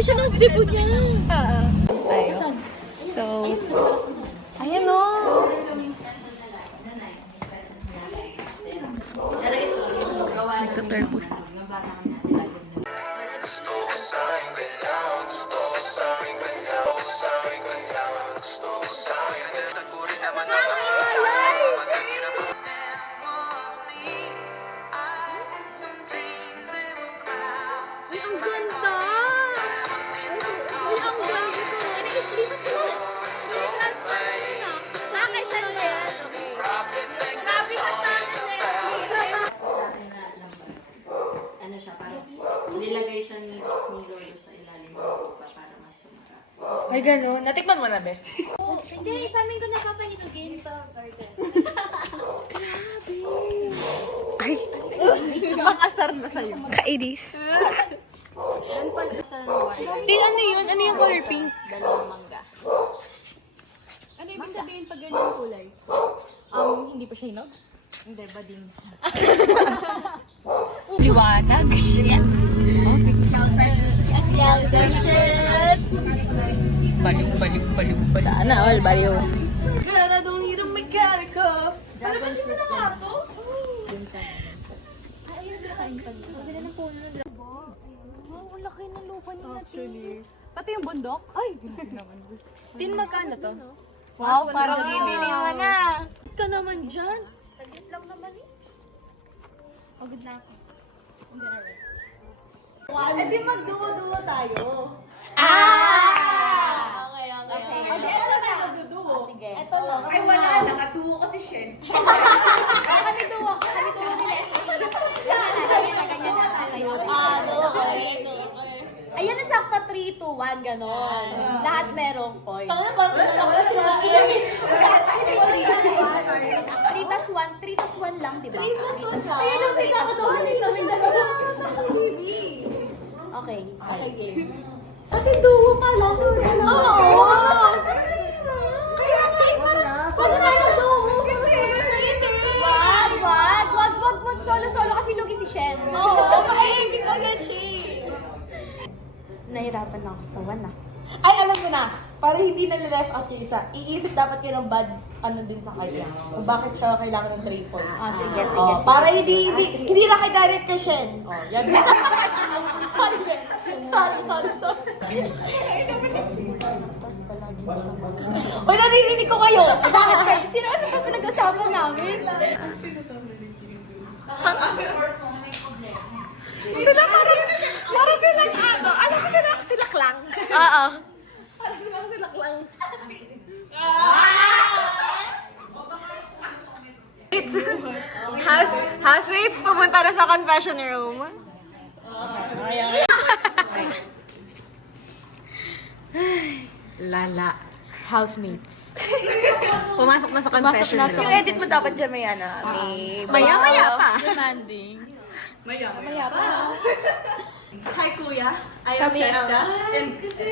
siya ng debut niya. Tayo. So, ayan o. Nagtutur po sa. Ay, ang ganda! Ay, ang ganda ko! Bakit siya na yan? Okay. Grabe ka sa akin, Leslie! Ano siya, parang nilagay siya ni Lolo sa ilalim ng lupa para mas sumarap. Ay, gano'n. Natikman mo na, be? Hindi, sa amin ko nakapanitugin sa garden. Ay, Makasar na sa'yo. kainis. Yan pala sa white, Tin, ano yun? Ano yung color pink? dalawang mangga. Ano ibig sabihin pag ganyan kulay? Hindi pa siya hinog? Hindi, bading siya. Liwanag. Yes. Delicious! Baliw. Sana all, baliw. Gara, don't need a mechanical! Palabas mo na nga to? Wow, ang laki ng lupa niya na Tin. Pati yung bundok? Ay, Tin, magkano to? Wow, parang bibili mo na. Ka naman dyan. Saglit lang naman eh. Pagod na ako. I'm gonna rest. Eh di magduwa-duwa tayo. Okay. Ano na tayo magduduwa? Sige. Ito lang. Ay, wala. Nakatuwa kasi Shen. Kami duwa ni Leslie. Ayan na sakto 3, 2, 1, ganon. Lahat merong points. 3 plus 1, 3 plus 1 lang, di ba? 3 plus 1 lang. Ayun ang pinakaduhanin kami dalawa. Okay, game. Kasi duo pala, so dalawa. Oo! Kaya wala tayo duo. Wag, solo-solo kasi lugi si Shen. Oo, hindi ko yan siya. Nahirapan ako sa 1 ah. Ay, alam ko na. Para hindi na left out yung isa, iisip dapat kayo ng bad ano din sa kanya. Kung bakit siya kailangan ng 3 points. Sige. Para hindi na kay direct kay Shen. Oh, yan. Sorry. Hoy, naririnig ko kayo. Bakit kayo? Sino ano ba pinag-usapan namin? Sila parang sila ano? Alam mo sila klang? Oo. Housemates, pumunta na sa confession room. Lala. Housemates. Pumasok na sa confession room. Yung edit mo dapat dyan may ano. Maya-maya pa. Demanding. Maya pa. Hi, Kuya. I am Kami ang Cheska.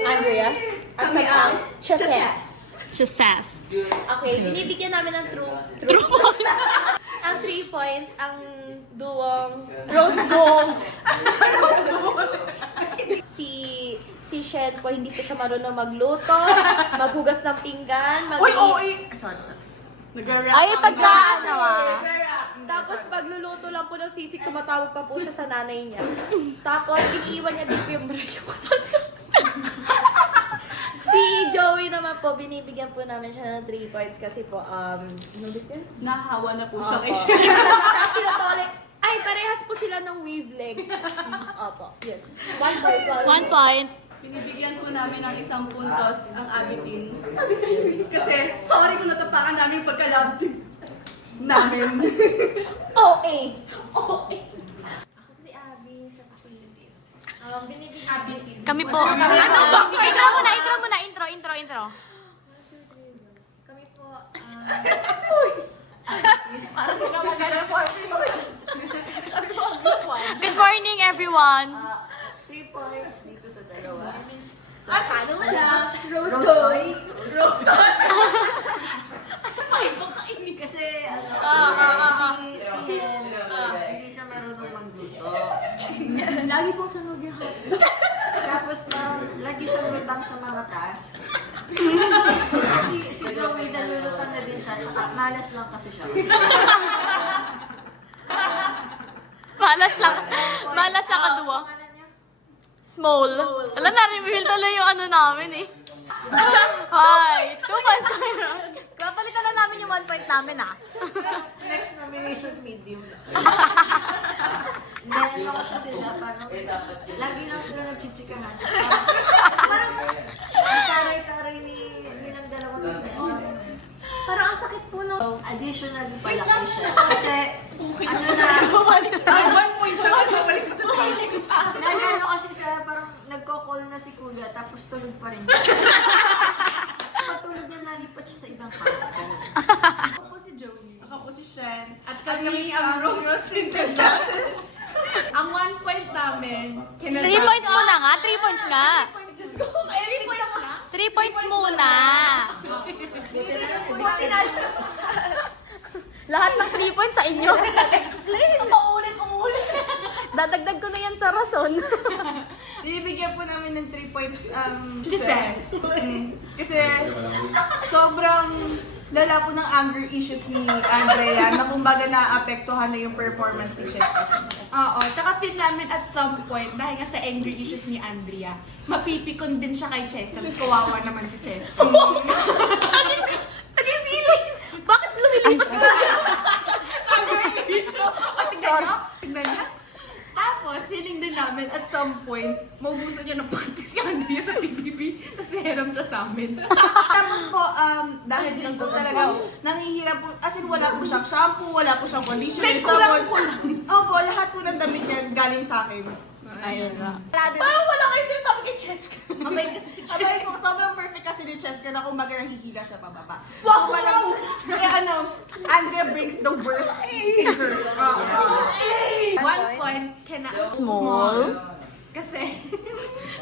Andrea. Kami ang Chasses. She's sass. Okay, binibigyan namin ng true points. Ang 3 points, ang duwang rose gold. si Shen po, hindi po siya marunong magluto, maghugas ng pinggan, Sorry. Ay, pagkaano ah. Tapos pagluluto lang po ng sisig, tumatawag pa po siya sa nanay niya. Tapos iniiwan niya dito yung brayo ko sa Si Joey naman po, binibigyan po namin siya ng 3 points kasi po, ano ulit yun? Nahawa na po siya kay Opo. Shen. Tapos sila tole, ay parehas po sila ng wavelength. Opo, yun. 1 point. 1 point. Binibigyan po namin ng 1 puntos ang abitin. Kasi sorry kung natapakan namin yung pagka-love team namin. OA. Ako si Abby, kasi binibigyan Abby. Kami po. Ano? Intro muna. Intro. Kami po, Para sa kamagana for Good morning, everyone. 3 points dito sa dalawa. so, paano mo lang? Rose Toy. Ay, baka hindi kasi hindi siya marunong magluto. Lagi po sunog yung hot. Tapos sa mga task. Si Chloe, nalulutan na din siya, tsaka malas lang kasi siya. Malas lang. Malas sa kadua. Small. Alam na, reveal tuloy yung ano namin eh. Hi! 2 points tayo. Kapalitan na namin yung 1 point namin ah. Next nomination, medium. Meron ako sa sila, parang lagi lang sila nagchichikahan. Parang ang taray-taray ni ng dalawang Parang ang sakit po no. additionally palaki siya. Kasi, ano na, Ay, 1 point lang. Balik mo sa page. nalalo kasi siya, parang nagko-call na si Kuya, tapos tulog pa rin siya. Pagtulog niya, nalipat siya sa ibang kwarto. Ako po si Joey. Ako po si Shen. At kami ang Rose Tinted Glasses. Ang 1 point namin, 3 points muna nga. 3 points nga. 3 points lang? 3 points muna. Lahat ng 3 points sa inyo. Explain. Paulit. Dadagdag ko na yan sa rason. Binibigyan po namin ng 3 points Giselle. Kasi sobrang lala po ng anger issues ni Andrea na kumbaga naapektuhan na yung performance ni Chester. Oo, tsaka feel namin at some point, dahil nga sa anger issues ni Andrea, mapipikon din siya kay Chester. Tapos kawawa naman si Chester. Naging feeling. Bakit lumilipas ka? Tignan niya. Tapos, feeling din namin at some point, maubusan niya ng panty si Andrea sa PBB, tapos hiram siya sa amin. Tapos po, dahil lang po talaga, nanghihirap po, as in wala po siyang shampoo, wala po siyang conditioner, Like, kulang. Opo, lahat po ng damit niya galing sa akin. Ayun nga. Parang wala kayo sinasabi kay Cheska. Abay kasi si Cheska. Abay po, sobrang perfect kasi ni Cheska na kumbaga nahihila siya pababa. Wow! Kaya Andrea brings the worst in her. 1 point Small. Kasi,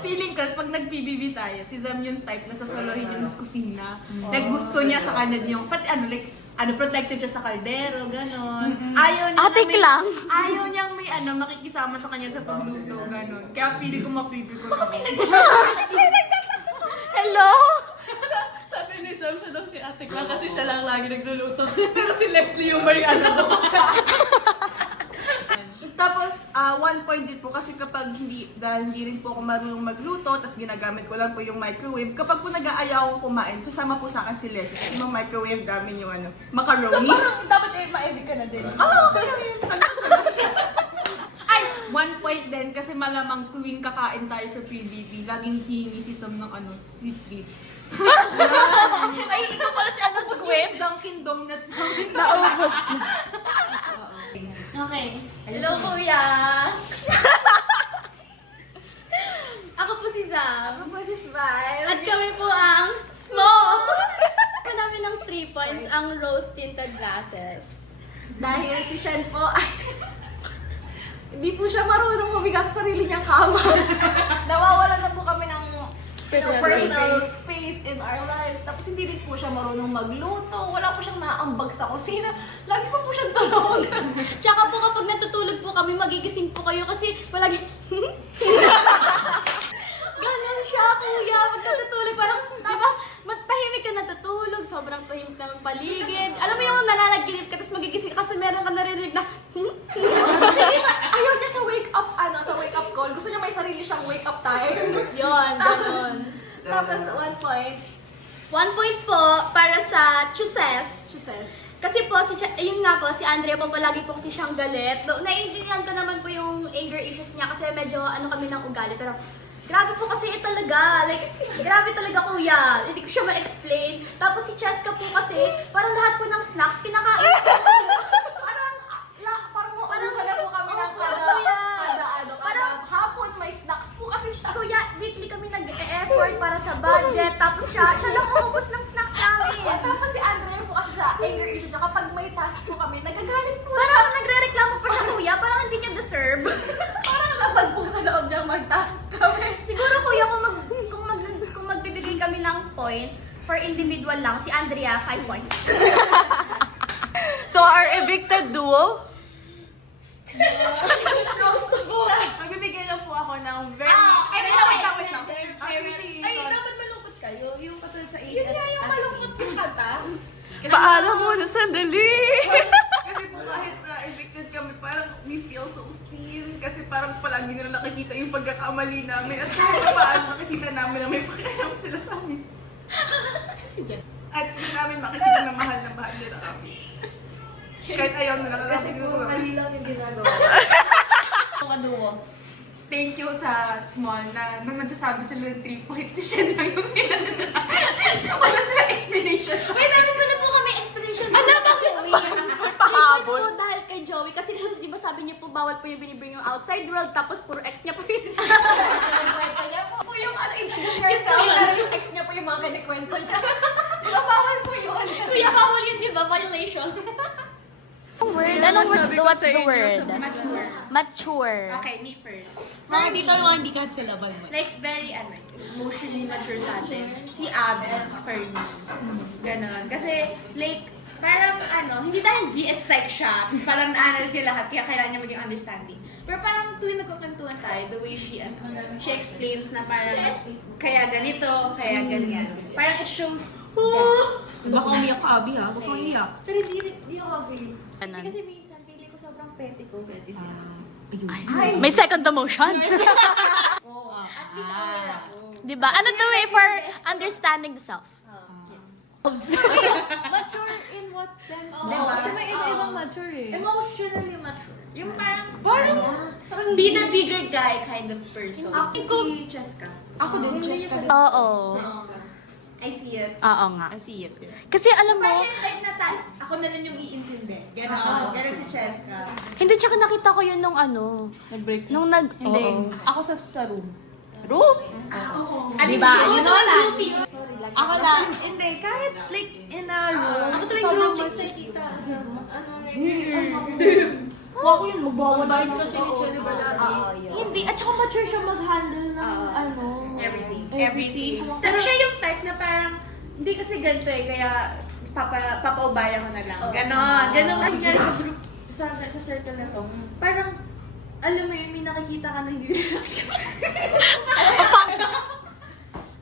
feeling ko, pag nag-PBB tayo, si Zam yung type na sasolohin yung kusina. Like, gusto niya sa kanan yung, pati protective siya sa kaldero, gano'n. Ayaw niya Atik lang. Ayaw niyang may makikisama sa kanya sa pagluto, gano'n. Kaya feeling ko mapibi ko na. Hello? Sabi ni Zam, siya daw si Atik lang kasi siya lang lagi nagluluto. Pero si Leslie yung may Tapos, 1 point din po kasi kapag dahil hindi rin po ako marunong magluto, tapos ginagamit ko lang po yung microwave. Kapag po nag-aayaw akong kumain, sasama po sa akin si Leslie. Kasi yung microwave namin yung macaroni. So parang dapat ma-evi ka na din. Oo, kaya yun. Ay, 1 point din kasi malamang tuwing kakain tayo sa PBB, laging hihingi si Sam ng sweet treat. Ay, ikaw pala si ano, squid? Dunkin' Donuts namin sa Naubos na. Okay. Hello, kuya. Ako po si Zam. Ako po si Smile. At kami po ang Small. Pa namin ng 3 points ang rose tinted glasses. Dahil si Shen po ay hindi po siya marunong humiga sa sarili niyang kama. Nawawalan na po kami ng personal space in our lives. Tapos hindi din po siya marunong magluto. Wala po siyang naambag sa kusina. Lagi pa po siyang tulog. Tsaka po kapag natutulog po kami, magigising po kayo kasi palagi... Ganon siya, kuya. Pag natutulog, parang, di ba, tahimik ka natutulog, sobrang tahimik ng paligid. Alam mo yung nananaginip ka, tapos magigising ka kasi meron ka narinig na, Ayaw niya sa wake up call. Gusto niya may sarili siyang wake up time. Yun, ganon. Tapos 1 point. 1 point po para sa Chuses. She says, Kasi po, yun nga po, si Andrea po palagi po kasi siyang galit. Naiintindihan ko naman po yung anger issues niya kasi medyo kami ng ugali. Pero grabe po kasi talaga. Like, grabe talaga kuya. Hindi ko siya ma-explain. Tapos si Cheska po kasi, parang lahat po ng snacks kinakain. parang mauusan na po kami ng kuya. kada hapon may snacks po kasi siya. Kuya, weekly kami nag-e-effort para sa budget. Tapos siya lang uubos ng snacks namin. Tapos si Andrea po kasi sa anger issue siya, kapag may task po kami, nagagalit po siya. Parang nagre-reklamo pa siya kuya, parang hindi niya deserve. Parang labag po sa loob niyang mag-task kami. Siguro kuya, kung magbibigay kami ng points for individual lang, si Andrea 5 points. So, our evicted duo? Magbibigay lang po ako ng very... Ay, wait lang. Appreciation. Ay, dapat Yun nga yung malungkot yung kanta. Paalam muna, sandali! Kasi po kahit na evicted kami, parang we feel so seen. Kasi parang palagi nila nakikita yung pagkakamali namin. At kahit paano nakikita namin na may pakialam sila sa amin. At hindi namin makikita na mahal nila kami. Kahit ayaw nila kami. Kasi kung mali lang yung ginagawa. Thank you sa small na nung nagsasabi sila ng 3 points, siya na yung wala sila explanation. Wait, meron pa na po kami explanation. Alam mo, Pahabol. Po dahil kay Joey, kasi di ba sabi niya po bawal po yung binibring yung outside world, tapos puro ex niya po yun. Kwento niya po yung introduce yourself, pero yung ex niya po yung mga kinikwento niya. Di ba bawal po yun? Kuya, bawal yun, di ba? Violation. word. Anong word? What's the word? Mature. Mature. Okay, me first. Mga dito yung hindi cancelable mo. Like, very, emotionally mature sa atin. Si Abby, for me. Ganon. Kasi, like, parang, hindi dahil BS psych siya, tapos parang na-analyze niya lahat, kaya kailangan niya maging understanding. Pero parang tuwing nagkukwentuhan tayo, the way she explains na parang, kaya ganito, kaya ganyan. Parang it shows depth. Baka umiyak ka, Abby ha? Baka umiyak. Pero di ako agree. Hindi kasi minsan, feeling ko sobrang petty ko. Petty siya. May second emotion? At least aware ako. Diba? Ano the way for understanding the self? Mature in what sense? Diba? Kasi may iba-ibang mature eh. Emotionally mature. Yung parang be the bigger guy kind of person. Si Cheska. Ako din, Cheska din. Oo. I see it. Oo nga. I see it. Kasi alam mo, Parang type na ako na lang yung iintindi. Ganon. Ganon si Cheska. hindi, tsaka nakita ko yun nung Nag-break. nung nag, Hindi. oo. Ako sa room. Room? Diba? You know lang. Ako lang. Hindi, kahit like in a room. Ako tuwing group sa tita. Ako yun, magbawal. Bait kasi ni Cheska lagi. Hindi, at saka mature siya mag-handle ng Everything. Pero siya yung type na parang, hindi kasi ganito eh, kaya papaubaya ko na lang. Ganon. Ganon. Ang nangyari sa group, sa circle na to, parang, alam mo yun, may nakikita ka na hindi nila nakikita.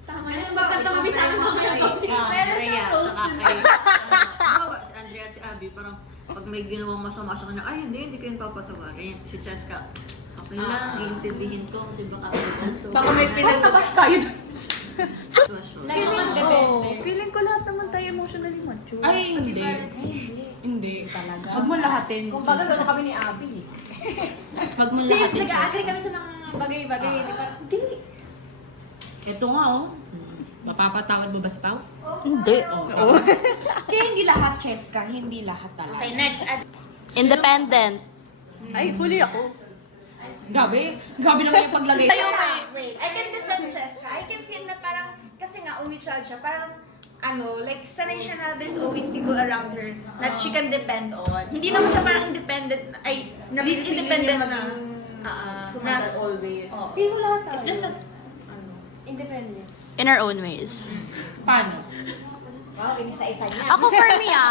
Tama yun. Pagkatabi sa akin siya. Pero siya close to me. Halimbawa, si Andrea at si Abby, parang pag may ginawang masama sa kanya, ay hindi ko yun papatawarin. Si Cheska, okay lang, iintindihin ko kasi baka ganito. Baka may pinagtakas tayo. Feeling ko lahat naman tayo emotionally mature. Ay, hindi. Hindi talaga. Huwag mo lahatin. Kung baga gano'n kami ni Abby. Huwag mo Kasi lahatin. nag-agree kami sa mga bagay-bagay. Hindi. Ito nga oh. Mapapatawad mo ba si Pao? Hindi. Kaya hindi lahat Cheska, hindi lahat talaga. Okay, next. Independent. Ay, fully ako. Grabe. Grabe naman yung paglagay. Wait, I can defend Cheska. I can see na parang, kasi nga, only child siya, parang, like, sanay siya na there's always people around her that she can depend on. Hindi naman siya parang independent, this independent na. Na always. Feel mo lahat tayo. It's just that, independent. In our own ways. Paano? Wow, isa-isa niya.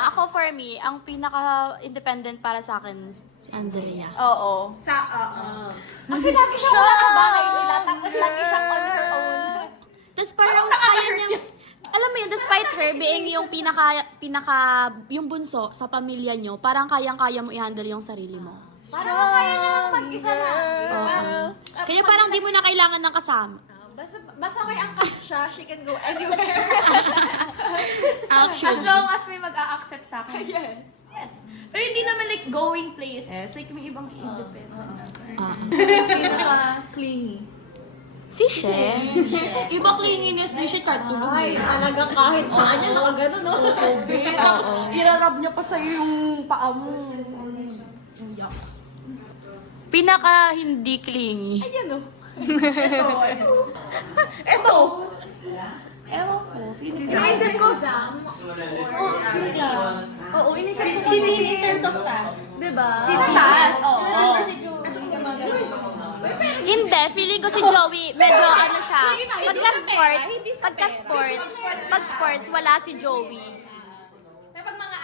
Ako for me, ang pinaka-independent para sa akin, si Andrea. Oo. Kasi lagi siya wala sa bahay nila, tapos lagi siyang on her own. Tapos parang kaya niya, alam mo yun, despite her being yung yung bunso sa pamilya nyo, parang kayang-kaya mo i-handle yung sarili mo. Parang kaya niya lang mag-isa lang. Kaya parang di mo na kailangan ng kasama. Basta may angkas siya, she can go anywhere. As long as may mag-a-accept sa akin. Yes. Pero hindi naman like going places. Like may ibang independent. Pinaka-clingy. Si Shen. Iba clinginess din siya kahit tulog Ay, eh. talagang kahit paa niya nakagano, no? Tapos irarab niya pa sa'yo yung paa mo. Pinaka hindi clingy. Ayan, no? Ito! Ewan ko. Inisip ko. Oo, inisip ko. In terms of task. Diba? Sa task. Oo. Hindi, feeling ko si Joey, medyo ano siya, pag sports, wala si Joey. May pag mga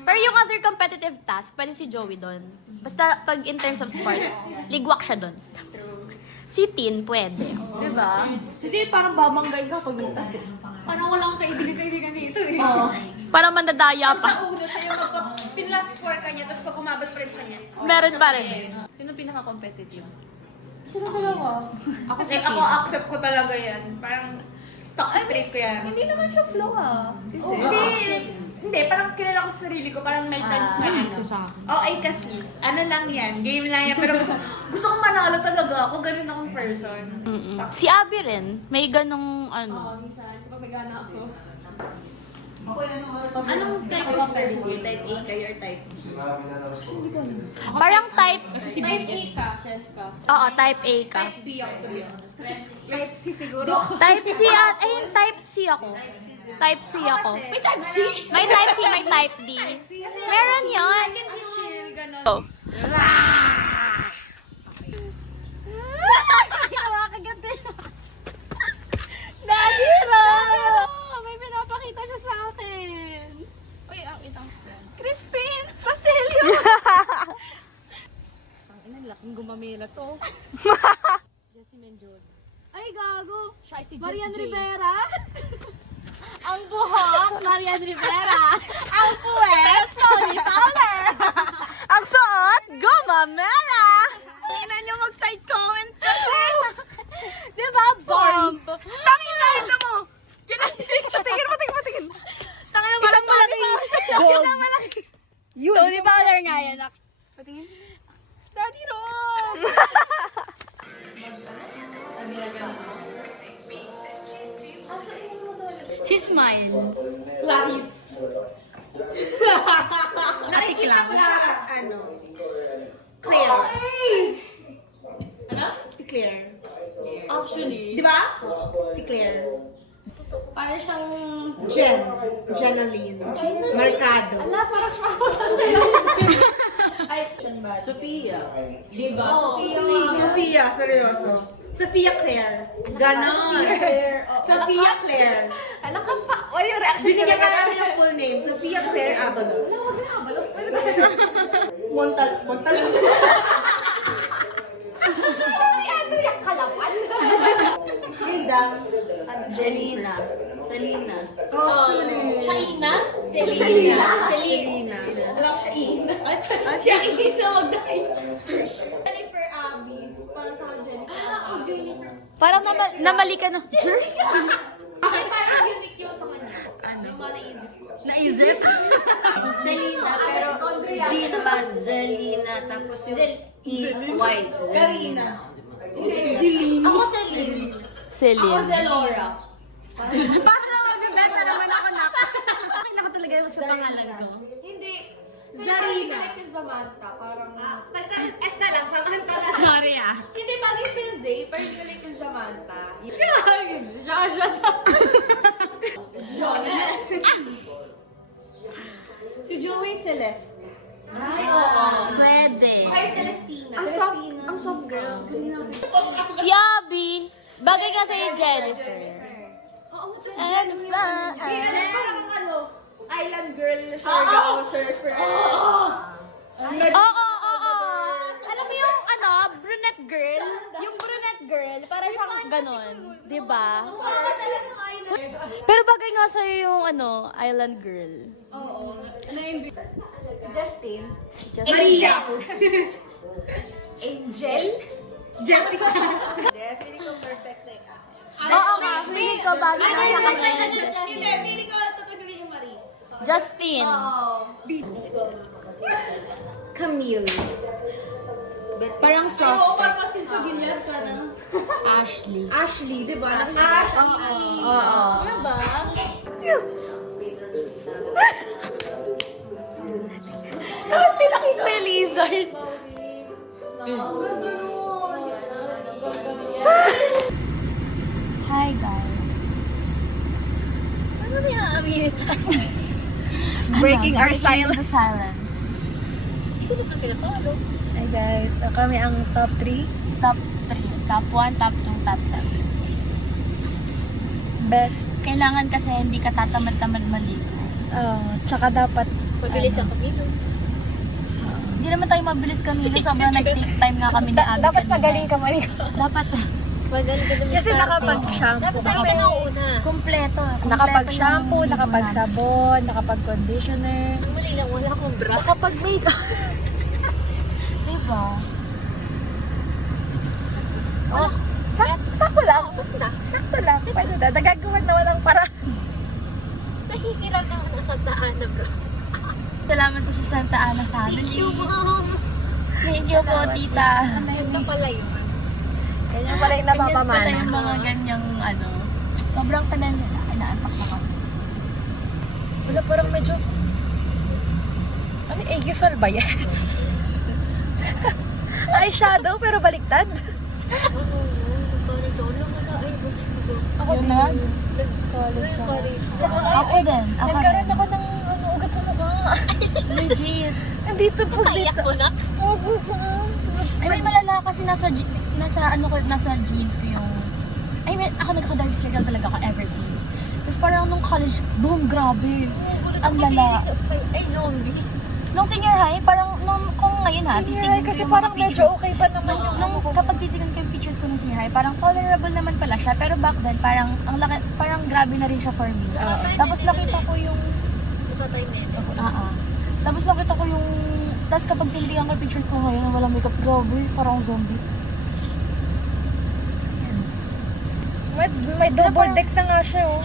Pero yung other competitive task, pwede si Joey doon. Basta pag in terms of sport, ligwak siya doon. Si Tin, pwede. Diba? Hindi, parang babanggain ka pag nagtas eh. Parang walang kaibigan dito eh. Para mandadaya Sa pa. uno siya yung pinlas for kanya, tapos pag umabot pa rin sa kanya. Meron pa rin. Sino pinaka-competitive? Sino dalawa? Ako si Like, ako accept ko talaga yan. Parang toxic trait ko yan. Hindi naman siya flow ah. Hindi, parang kilala ko sa sarili ko. Parang may times na ano. Okay kasi, ano lang yan, game lang yan. Pero gusto kong manalo talaga ako. Ganun akong person. Si Abby rin. May ganong ano. Minsan, kapag may gana ako. Anong type of person yun? Type A kayo or type B? Parang type... Type A ka, Cheska. Oo, type A ka. Type B ako, to be honest. Kasi, Type C siguro. Type C at... Ayun, type C ako. Type C ako. May type C? May type C, may type D. Meron yun. chill, ganun. Oh. Daddy Ro! May pinapakita siya sa akin. Uy, itang Crispin! Basilio! Ang ina, laking gumamela to. Jessie Menjol. Ay, gago! Siya si Marian Rivera? Ang buhok, Marian Rivera. Ang puwet, Tony Fowler. Ang suot, gumamela! Tingnan nyo mag-side comment kasi. Di ba, bomb? Tangina, ito mo. Patingin. Tangina, isang malaki. Gold. Yun. Tony Fowler nga yan. Patingin. Daddy Ron! Si Smile. Clarice. Nakikita ko na ano? Claire. Ano? Si Claire. Actually, Di ba? Si Claire. parang siyang Jenaline. Mercado. ala, parang siya Sophia. Diba? Sophia, seryoso. Sophia Claire. Ganon. Sophia Claire. Alam ka pa. Wala yung reaction Binigyan ka namin ng full name. Sophia Claire Avalos. Montal. Selena. Shaina? Selena. Alam ko Shaina. Shaina magdahil. Jennifer Abby. Parang sa akin Jennifer. Parang namali ka na. Ay, parang unique yung sa kanya. Ano? Yung mga naisip ko. Naisip? Selena, pero G naman, Zelina, tapos yung E, white. Karina. Zilini. Ako Celine. Ako Celine. Zelora. Para na magbebenta naman ako na. Okay na ko talaga sa pangalan ko. Hindi. Zarina. Like yung Samantha. Parang... S na lang, samahan ka na. Sorry ah. Hindi, bagay sila Zay. Pero hindi ko like yung Samantha. Si Joey Celeste. Ay, oo. Pwede. Ay, Celestina. Ang soft girl. Si Abby. Bagay ka sa'yo, Jennifer. Jennifer. Parang ano, island girl, siya, surfer. Oo. Alam mo yung ano, brunette girl? Yung brunette girl, para siyang ganon. Diba? Pero bagay nga sa'yo yung ano, island girl. Maria. Angel? Jessica. Feeling ko perfect na yun. Oo nga, feeling ko bagay nga sa kanya. Pili ko, tatanggalin yung Marie. Justin. Camille. Parang Oo, soft. parang kasi Juliet ka na. Ashley. Ashley, di ba? Ashley. Oo. Ano ba? Pinakita ko yung lizard. Hi guys. Ano may aaminin tayo? Breaking our silence. Silence. Hindi ko na pinafollow. Hi guys, kami ang top 3. Top 3. Top 1, top 2, top 3. Best. Kailangan kasi hindi ka tatamad-tamad maligo. Tsaka dapat Mabilis ang kamilo. Hindi naman tayo mabilis kanina. Sobrang nag-take time nga kami ni Abby Dapat kanina. magaling ka man. Dapat. Magaling ka Kasi nakapag-shampoo kami. Kompleto. Nakapag-shampoo, nakapag-sabon, nakapag-conditioner. Mali lang, wala akong bra. Nakapag-makeup. Diba? Oh, sakto lang. Sakto lang. Pwede na. Nagagawa naman ng para. Nahihiram na ako ng Santa Ana, bro. Salamat po sa Santa Ana family. Thank you, mom. Thank you po, tita. Ganda pala yun. Ganyan pala yung Ganyan pala napapamana. yung mga ganyang ano. Sobrang tanan nila. Inaantak na kami. Wala, parang medyo... Ano, usual ba yan? Eyeshadow, pero baliktad. Ako Yun din. na? Nag-college ako. Ako din. Ako Nagkaroon din. ako ng ugat sa mukha. Legit. Nandito po dito. I mean, malala kasi nasa jeans ko yung... I mean, ako nagka-dark circle talaga ako ever since. Tapos parang nung college, boom, grabe. Ang lala. Ay, zombie. Nung senior high, parang kung ngayon ha, titignan ko Kasi yung parang mga medyo pictures. okay pa naman yung Nung kapag titignan ko yung pictures ko nung senior high, parang tolerable naman pala siya. Pero back then, parang ang laki, parang grabe na rin siya for me. Tapos nakita ko yung... Tapos nakita ko yung... Tapos kapag tinitingnan ko yung pictures ko ngayon, walang makeup, grabe, parang zombie. May double deck na nga siya, oh.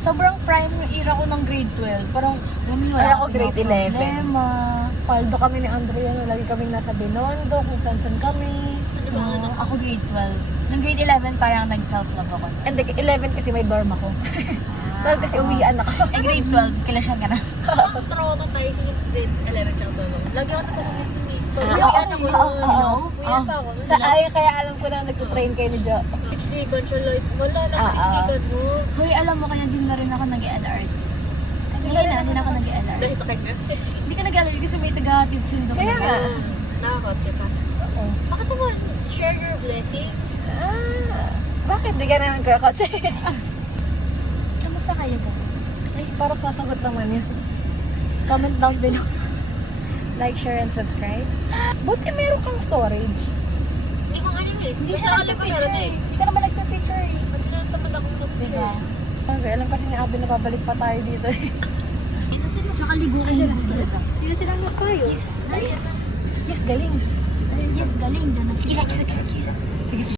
Sobrang prime yung era ko ng grade 12. Parang, wala Ay, ako akong grade 11. problema. Paldo kami ni Andrea, no? Lagi kaming nasa Binondo, kung saan-saan kami. Ako grade 12. Nung grade 11, parang nag-self-love ako. Hindi, 11 kasi may dorm ako. 12 kasi uwian ako. Eh, grade 12, kilasyan ka na. Traumatizing yung grade 11 tsaka 12. Lagi ako nagkukulit ni Uwian ako yun. Uwian pa ako. Sa ay, kaya alam ko na nagtutrain kayo ni Jo. Siksikan siya like, wala lang siksikan mo. Hoy, alam mo, kaya din na rin ako nag-LRT. Ngayon na, hindi na ako nag-LRT. Dahil sa kanya. Hindi ka nag-LRT kasi may taga-tips sindok Kaya nga. Nakakotse pa. Oo. Bakit naman? Share your blessings. Bakit? Di ka na nagkakotse. Kamusta kayo po? Ay, parang sasagot naman yun. Comment down below. Like, share, and subscribe. Buti meron kang storage. Hindi ko alam eh. Hindi Basta siya alam ko nagpipicture meron eh. eh. Hindi ka naman nagpipicture eh. Ba't tinatamad ako mag-share? Diba? Okay, alam kasi ni Abby na babalik pa tayo dito. Tsaka ligo ko yung butas. Hindi na sila magpayos. Yes, galing. Yes, galing. Dyan na sila. Sige,